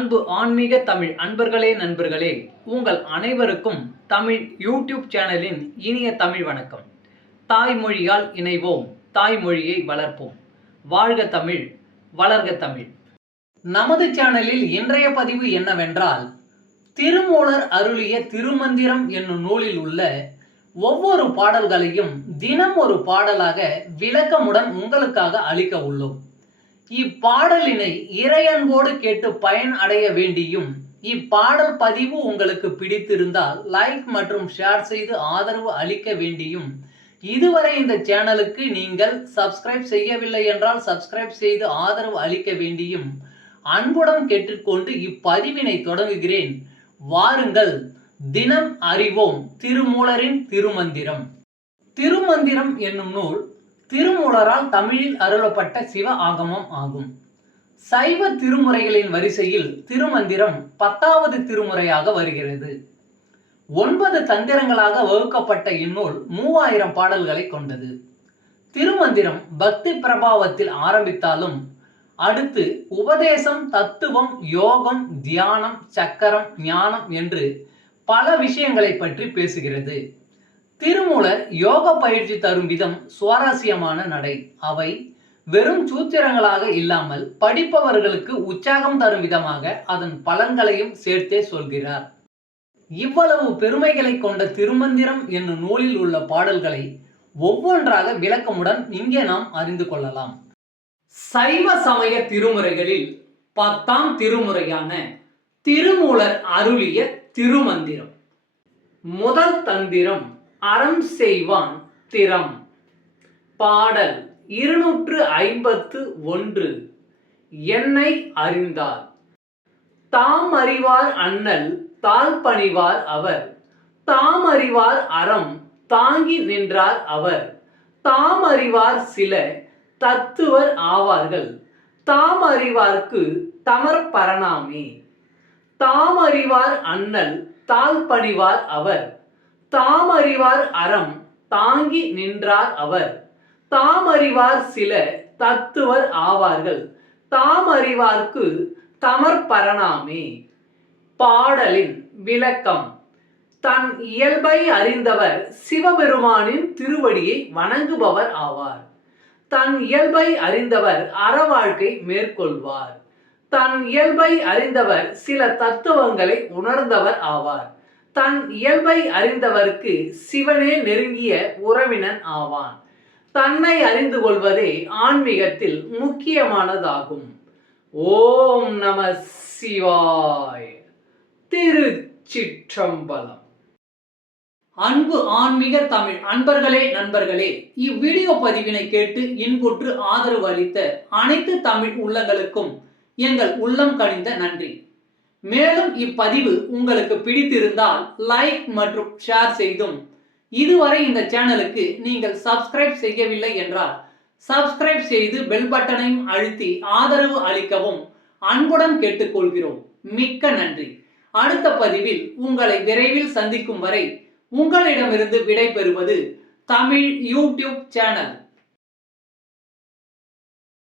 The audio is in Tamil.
அன்பு ஆன்மீக தமிழ் அன்பர்களே நண்பர்களே, உங்கள் அனைவருக்கும் தமிழ் யூடியூப் சேனலின் இனிய தமிழ் வணக்கம். தாய்மொழியால் இணைவோம், தாய்மொழியை வளர்ப்போம். வாழ்க தமிழ், வளர்க தமிழ். நமது சேனலில் இன்றைய பதிவு என்னவென்றால், திருமூலர் அருளிய திருமந்திரம் என்னும் நூலில் உள்ள ஒவ்வொரு பாடல்களையும் தினம் ஒரு பாடலாக விளக்கமுடன் உங்களுக்காக அளிக்க உள்ளோம். இப்பாடலினை இறையன்போடு கேட்டு பயன் அடைய வேண்டியும், இப்பாடல் பதிவு உங்களுக்கு பிடித்திருந்தால் லைக் மற்றும் ஷேர் செய்து ஆதரவு அளிக்க வேண்டியும், இதுவரை இந்த சேனலுக்கு நீங்கள் சப்ஸ்கிரைப் செய்யவில்லை என்றால் சப்ஸ்கிரைப் செய்து ஆதரவு அளிக்க வேண்டியும் அன்புடன் கேட்டுக்கொண்டு இப்பதிவினை தொடங்குகிறேன். வாருங்கள், தினம் அறிவோம் திருமூலரின் திருமந்திரம். திருமந்திரம் என்னும் நூல் திருமூலரால் தமிழில் அருளப்பட்ட சிவ ஆகமம் ஆகும். சைவ திருமுறைகளின் வரிசையில் திருமந்திரம் 10வது திருமுறையாக வருகிறது. 9 தந்திரங்களாக வகுக்கப்பட்ட இந்நூல் 3000 பாடல்களை கொண்டது. திருமந்திரம் பக்தி பிரபாவத்தில் ஆரம்பித்தாலும் அடுத்து உபதேசம், தத்துவம், யோகம், தியானம், சக்கரம், ஞானம் என்று பல விஷயங்களை பற்றி பேசுகிறது. திருமூலர் யோக பயிற்சி தரும் விதம் சுவாரஸ்யமான நடை. அவை வெறும் சூத்திரங்களாக இல்லாமல் படிப்பவர்களுக்கு உற்சாகம் தரும் விதமாக அதன் பலன்களையும் சேர்த்தே சொல்கிறார். இவ்வளவு பெருமைகளை கொண்ட திருமந்திரம் என்னும் நூலில் உள்ள பாடல்களை ஒவ்வொன்றாக விளக்கமுடன் இங்கே நாம் அறிந்து கொள்ளலாம். சைவ சமய திருமுறைகளில் 10ஆம் திருமுறையான திருமூலர் அருளிய திருமந்திரம். முதல் தந்திரம் அறம் செய்வான் திறம். பாடல் 251. என்னை அறிந்தார் தாம் அறிவார் அண்ணல் தாழ் பணிவார் அவர். தாம் அறிவார் அறம் தாங்கி நின்றார் அவர். தாம் அறிவார் சில தத்துவர் ஆவார்கள். தாம் அறிவார்க்கு தமர் பரணாமே. தாம் அறிவார் அண்ணல் தாழ் பணிவார் அவர். தாம் அறிவார் அறம் தாங்கி நின்றார் அவர். தாம் அறிவார் சில தத்துவர் ஆவார்கள். தாம் அறிவார்க்கு தமர் பரணாமே. பாடலின் விளக்கம். தன் இயல்பை அறிந்தவர் சிவபெருமானின் திருவடியை வணங்குபவர் ஆவார். தன் இயல்பை அறிந்தவர் அறவாழ்க்கை மேற்கொள்வார். தன் இயல்பை அறிந்தவர் சில தத்துவங்களை உணர்ந்தவர் ஆவார். தன் இயல்பை அறிந்தவர்க்கு சிவனே நெருங்கிய உறவினன் ஆவான். தன்னை அறிந்து கொள்வதே ஆன்மீகத்தில் முக்கியமானதாகும். ஓம் நம சிவாய. திருச்சிற்றம்பலம். அன்பு ஆன்மீக தமிழ் அன்பர்களே நண்பர்களே, இவ்வீடியோ பதிவினை கேட்டு இன்புற்று ஆதரவு அளித்த அனைத்து தமிழ் உள்ளங்களுக்கும் எங்கள் உள்ளம் கனிந்த நன்றி. மேலும் இப்பதிவு உங்களுக்கு பிடித்திருந்தால் லைக் மற்றும் ஷேர் செய்தும், இதுவரை இந்த சேனலுக்கு நீங்கள் சப்ஸ்கிரைப் செய்யவில்லை என்றால் சப்ஸ்கிரைப் செய்து பெல் பட்டனையும் அழுத்தி ஆதரவு அளிக்கவும் அன்புடன் கேட்டுக்கொள்கிறோம். மிக்க நன்றி. அடுத்த பதிவில் உங்களை விரைவில் சந்திக்கும் வரை உங்களிடமிருந்து விடை பெறுவது தமிழ் யூடியூப் சேனல்.